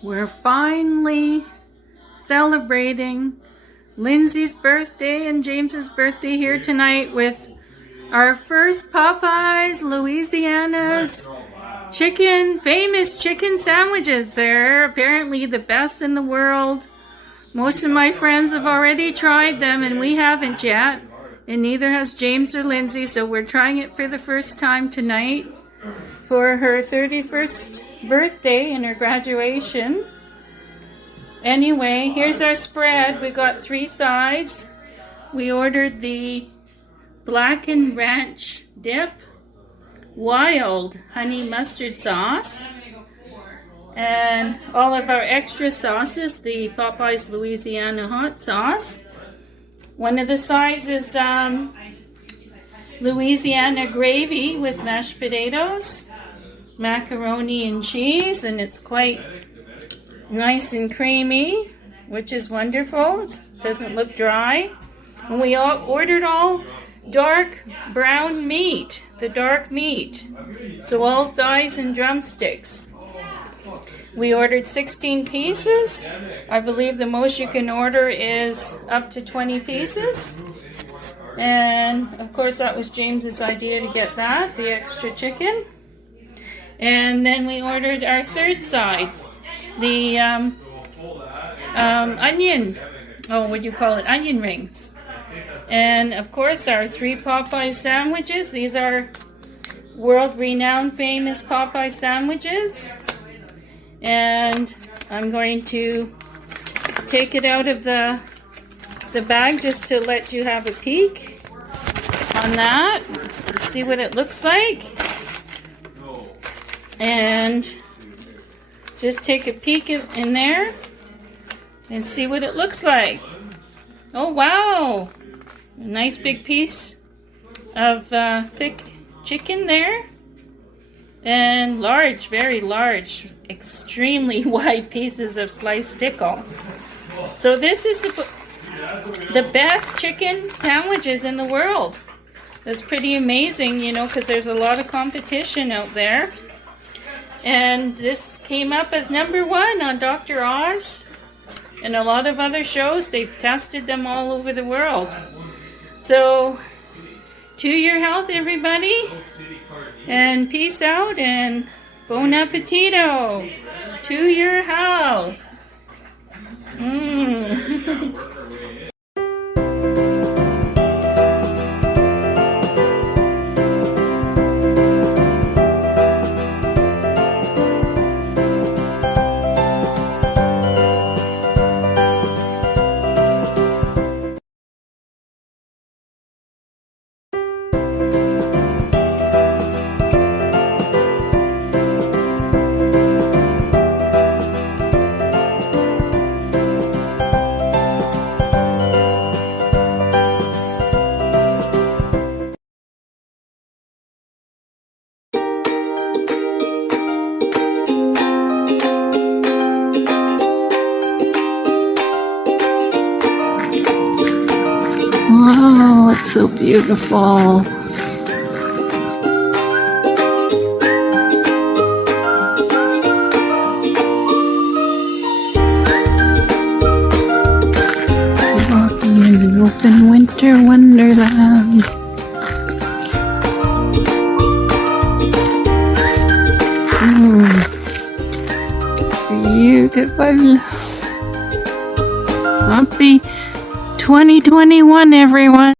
We're finally celebrating Lindsay's birthday and James's birthday here tonight with our first Popeyes, Louisiana's famous chicken sandwiches. They're apparently the best in the world. Most of my friends have already tried them and we haven't yet. And neither has James or Lindsay, so we're trying it for the first time tonight for her 31st birthday and her graduation. Anyway, here's our spread. We got 3 sides. We ordered the blackened ranch dip, wild honey mustard sauce, and all of our extra sauces, the Popeyes Louisiana hot sauce. One of the sides is Louisiana gravy with mashed potatoes, macaroni and cheese, and it's quite nice and creamy, which is wonderful. It doesn't look dry. And we ordered all dark brown meat, the dark meat. So all thighs and drumsticks. We ordered 16 pieces. I believe the most you can order is up to 20 pieces. And of course that was James's idea to get that, the extra chicken. And then we ordered our third side, the onion, onion rings. And of course our 3 Popeye sandwiches. These are world-renowned famous Popeye sandwiches. And I'm going to take it out of the bag just to let you have a peek on that. See what it looks like. And just take a peek in there and see what it looks like. Oh wow! A nice big piece of thick chicken there. And large, very large, extremely wide pieces of sliced pickle. So this is the best chicken sandwiches in the world. That's pretty amazing, you know, because there's a lot of competition out there. And this came up as #1 on Dr. Oz and a lot of other shows. They've tested them all over the world. So, to your health, everybody. And peace out and bon appetito. To your house. Wow, it's so beautiful. Walking in an open winter wonderland. Beautiful. Happy 2021, everyone.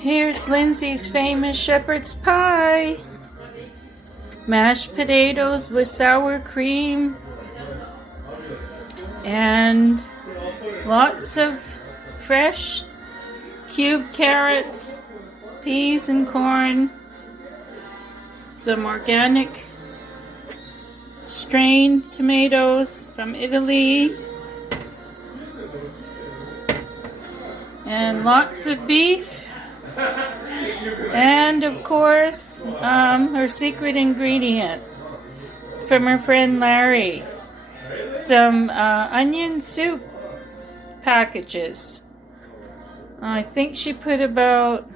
Here's Lindsay's famous shepherd's pie. Mashed potatoes with sour cream and lots of fresh cubed carrots, peas and corn, some organic strained tomatoes from Italy, and lots of beef, and of course her secret ingredient, from her friend Larry. Some onion soup packages. I think she put about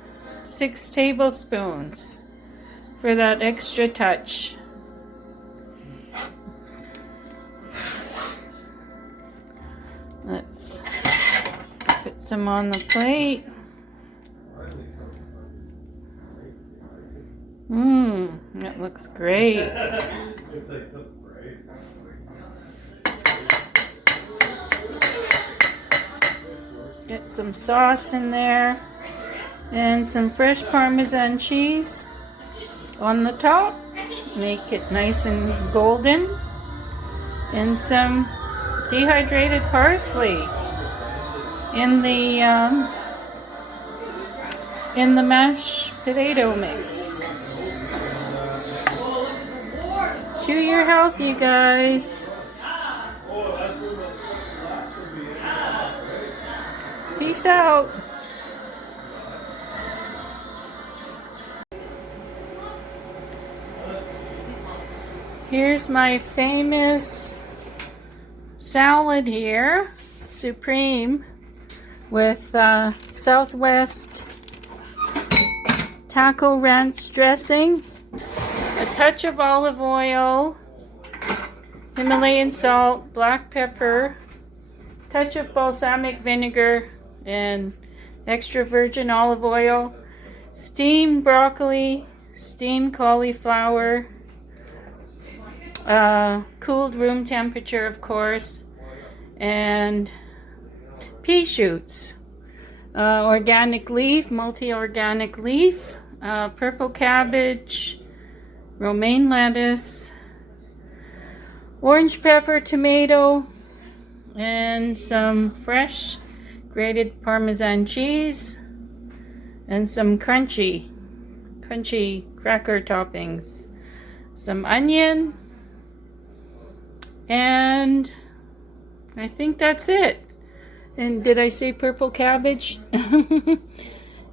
6 tablespoons for that extra touch. Let's put some on the plate. That looks great. Get some sauce in there and some fresh Parmesan cheese on the top. Make it nice and golden. And some dehydrated parsley in the mashed potato mix. To your health, you guys. Peace out. Here's my famous salad here, Supreme, with Southwest taco ranch dressing, a touch of olive oil, Himalayan salt, black pepper, touch of balsamic vinegar, and extra virgin olive oil, steamed broccoli, steamed cauliflower, cooled room temperature, of course, and pea shoots, organic leaf, multi-organic leaf, purple cabbage, romaine lettuce, orange pepper, tomato, and some fresh grated Parmesan cheese, and some crunchy cracker toppings, some onion, and I think that's it. And did I say purple cabbage?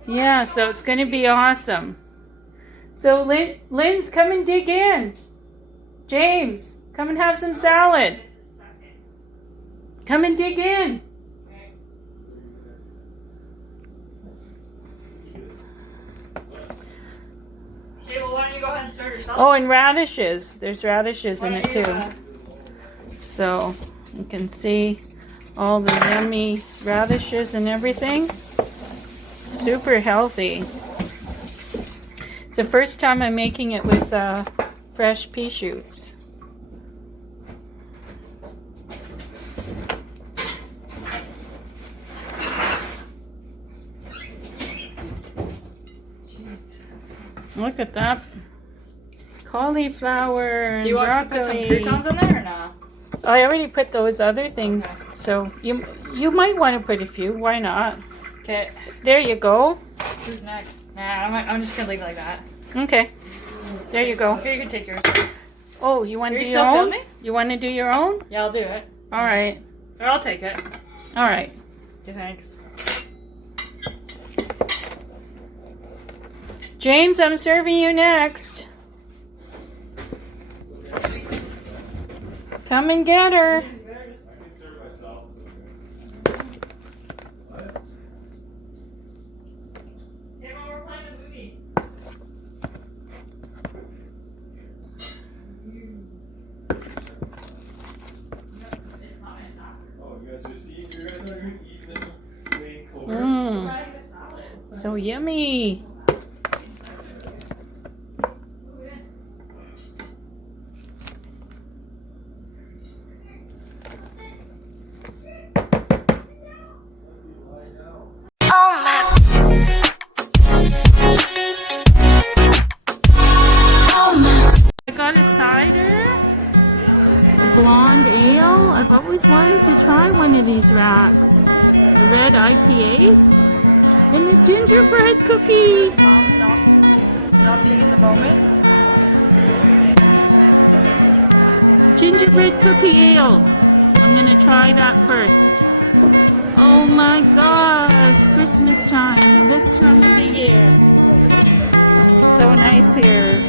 Yeah, so it's going to be awesome. So Lynn's, come and dig in. James, come and have some salad. Come and dig in. Okay, well, why don't you go ahead and serve yourself? Oh, and radishes. There's radishes in it too. So you can see all the yummy radishes and everything. Super healthy. It's the first time I'm making it with fresh pea shoots. Look at that. Cauliflower and Do you want broccoli. to put some croutons in there or not? I already put those other things, so you might want to put a few. Why not? Okay. There you go. Who's next? Nah, I'm just gonna leave it like that. Okay. There you go. Here, you can take yours. Oh, you want to Are do you your still own? filming? You want to do your own? Yeah, I'll do it. All right. Or I'll take it. All right. Okay, thanks. James, I'm serving you next. Come and get her. Hey, Mom, we're playing a movie. So yummy. I got a cider, a blonde ale. I've always wanted to try one of these racks. A red IKEA, and a gingerbread cookie. Mom's not being in the moment. Gingerbread cookie ale. I'm gonna try that first. Oh my gosh, Christmas time, this time of the year. So nice here.